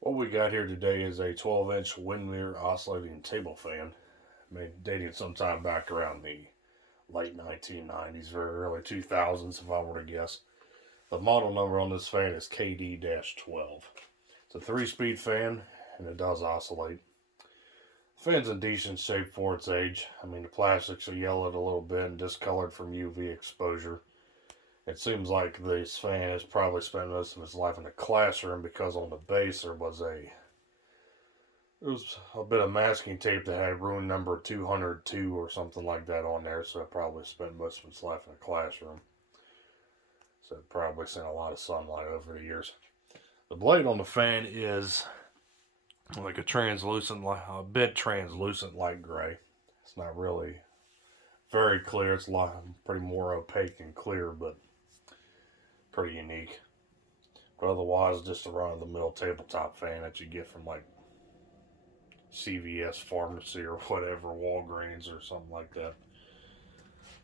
What we got here today is a 12-inch Windmere oscillating table fan, made dating sometime back around the late 1990s, very early 2000s, if I were to guess. The model number on this fan is KD-12. It's a 3-speed fan, and it does oscillate. The fan's in decent shape for its age. The plastics are yellowed a little bit and discolored from UV exposure. It seems like this fan has probably spent most of its life in a classroom because on the base there was a bit of masking tape that had room number 202 or something like that on there, so it probably spent most of its life in a classroom. So it probably seen a lot of sunlight over the years. The blade on the fan is like a bit translucent light gray. It's not really very clear. It's pretty more opaque and clear, but pretty unique. But otherwise, just a run of the mill tabletop fan that you get from like CVS Pharmacy or whatever, Walgreens or something like that.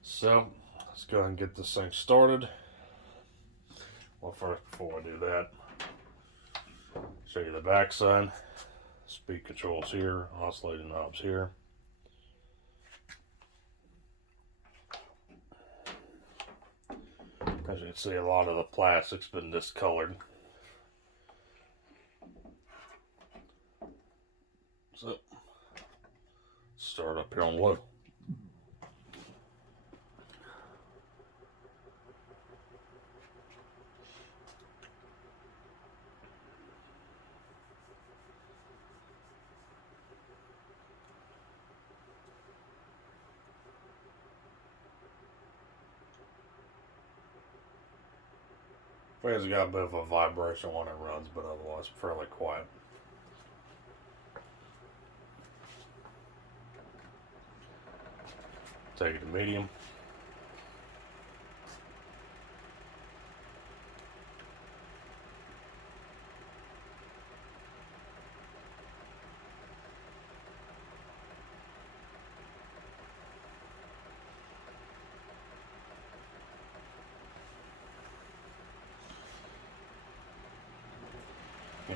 So let's go ahead and get this thing started. Well, first, before I do that, show you the backside. Speed controls here, oscillating knobs here. As you can see, a lot of the plastic's been discolored. So, start up here on low. Fan's got a bit of a vibration when it runs, but otherwise fairly quiet. Take it to medium.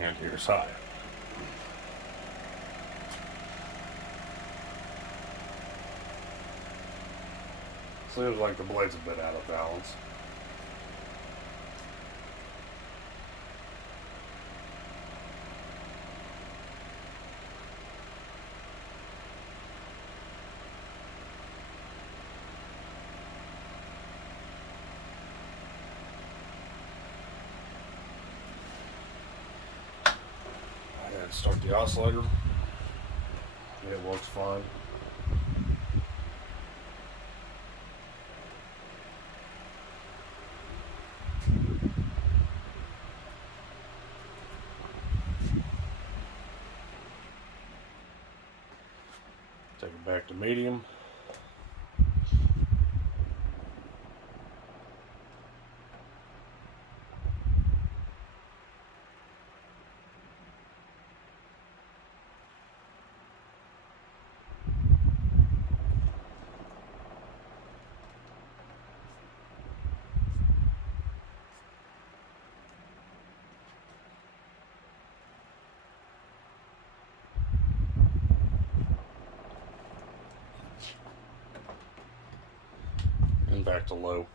And here's high. Seems like the blade's a bit out of balance. And start the oscillator. It works fine. Take it back to medium. And back to low.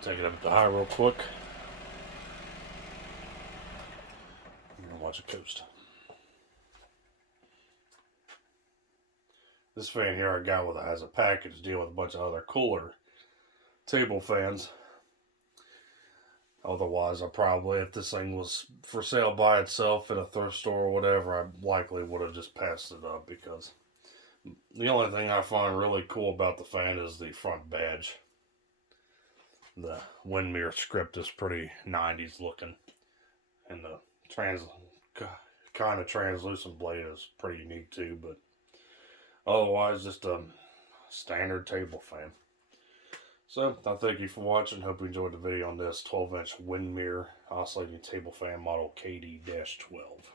Take it up to high real quick. And watch it coast. This fan here I got has a package deal with a bunch of other cooler table fans. Otherwise, if this thing was for sale by itself in a thrift store or whatever, I likely would have just passed it up because the only thing I find really cool about the fan is the front badge. The Windmere script is pretty 90s looking, and the kind of translucent blade is pretty unique too, but otherwise just a standard table fan. So I thank you for watching. Hope you enjoyed the video on this 12-inch Windmere oscillating table fan model KD-12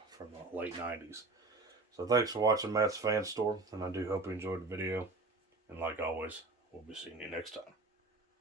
from the late 90s. So thanks for watching Matt's Fan Store, and I do hope you enjoyed the video. And like always, we'll be seeing you next time.